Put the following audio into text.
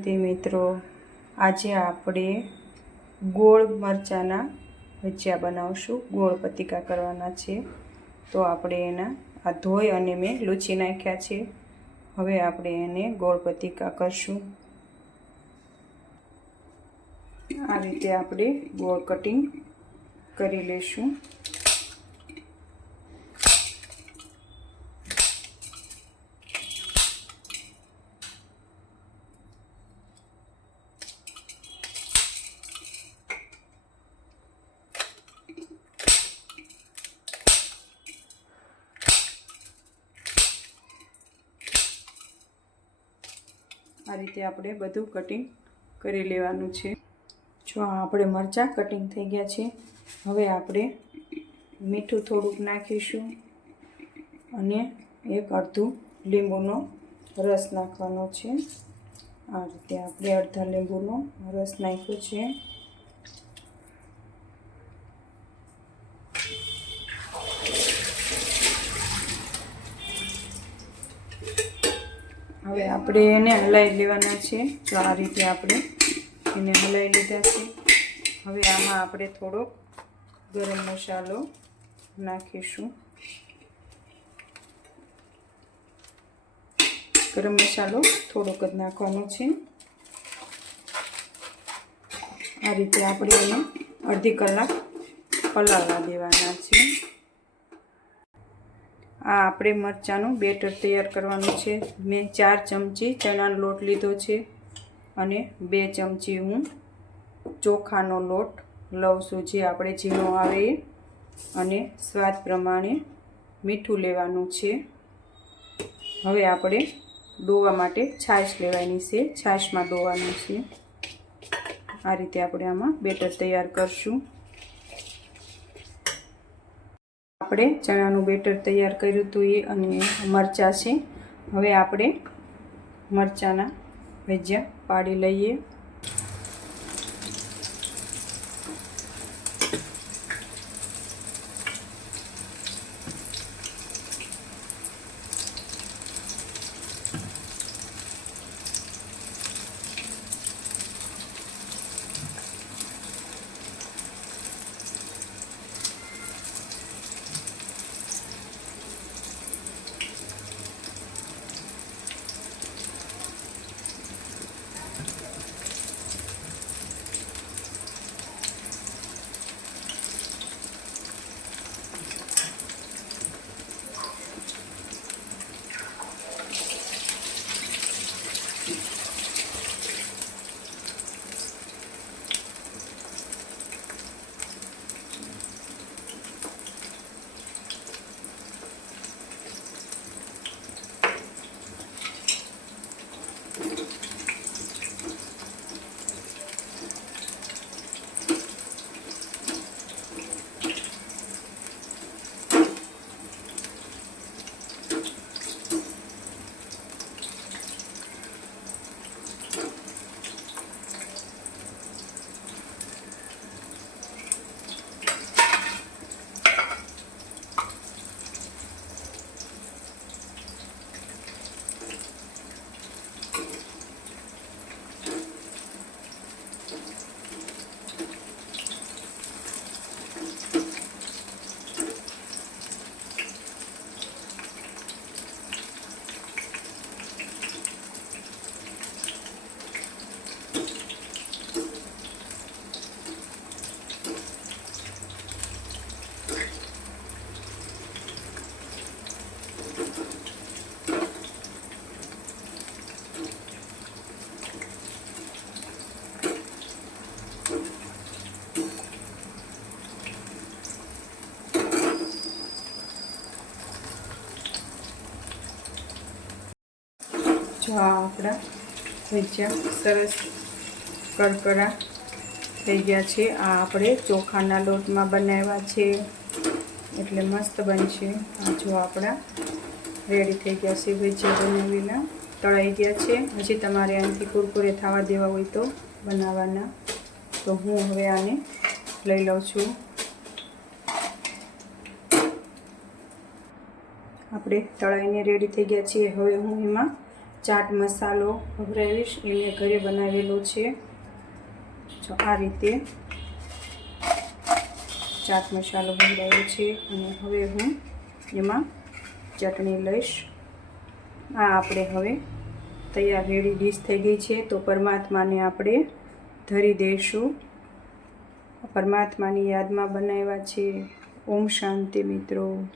તે મિત્રો આજે આપણે ગોળ મરચાંના ભજીયા બનાવશું। ગોળ પતીકા કરવાના છે તો આપણે એના આ ધોઈ અને મેં લૂછી નાખ્યા છે। હવે આપણે એને ગોળ પતીકા કરશું। આ રીતે આપણે ગોળ કટિંગ કરી લેશું। આ રીતે આપણે બધું કટિંગ કરી લેવાનું છે। જો આપણે મરચાં કટિંગ થઈ ગયા છે। હવે આપણે મીઠું થોડુંક નાખીશું અને એક અડધું લીંબુનો રસ નાખવાનો છે। આ રીતે આપણે અડધા લીંબુનો રસ નાખ્યો છે। હવે આપણે એને હલાવી લેવાના છે। જો આ રીતે આપણે એને હલાવી લીધા છે। હવે આમાં આપણે થોડોક ગરમ મસાલો નાખીશું। ગરમ મસાલો થોડોક જ નાખવાનો છે। આ રીતે આપણે એને અડધી કલાક પલાળવા દેવાના છે। આ આપણે મરચાંનું બેટર તૈયાર કરવાનું છે। મેં 4 ચમચી ચણાનો લોટ લીધો છે અને 2 ચમચી હું ચોખાનો લોટ લઉં છું, જે આપણે ઝીણો આવે એ, અને સ્વાદ પ્રમાણે મીઠું લેવાનું છે। હવે આપણે ડોવા માટે છાશ લેવાની છે, છાશમાં ડોવાનું છે। આ રીતે આપણે આમાં બેટર તૈયાર કરશું। આપણે ચણાનું બેટર તૈયાર કર્યું હતું એ અને મરચાં છે। હવે આપણે મરચાંના ભજીયા પાડી લઈએ। જો આ આપણા ભજીયા સરસ કડકડા થઈ ગયા છે। આ આપણે ચોખાના લોટમાં બનાવ્યા છે એટલે મસ્ત બનશે। આ જો આપણા રેડી થઈ ગયા છે ભજીયા બનાવેલા, તળાઈ ગયા છે। હજી તમારે આનાથી કુરકુરે થવા દેવા હોય તો બનાવવાના। તો હું હવે આને લઈ લઉં છું। આપણે તળાઈને રેડી થઈ ગયા છીએ। હવે હું એમાં ચાટ મસાલો ભભરાવીશ. એ મેં ઘરે બનાવેલો છે. જો આ રીતે ચાટ મસાલો ભભરાયો છે. અને હવે હું એમાં ચટણી લઈશ. આ આપણે હવે તૈયાર રેડી ડીશ થઈ ગઈ છે. તો પરમાત્માને આપણે ધરી દઈશું. પરમાત્માની યાદમાં બનાવ્યા છે. ઓમ શાંતિ મિત્રો.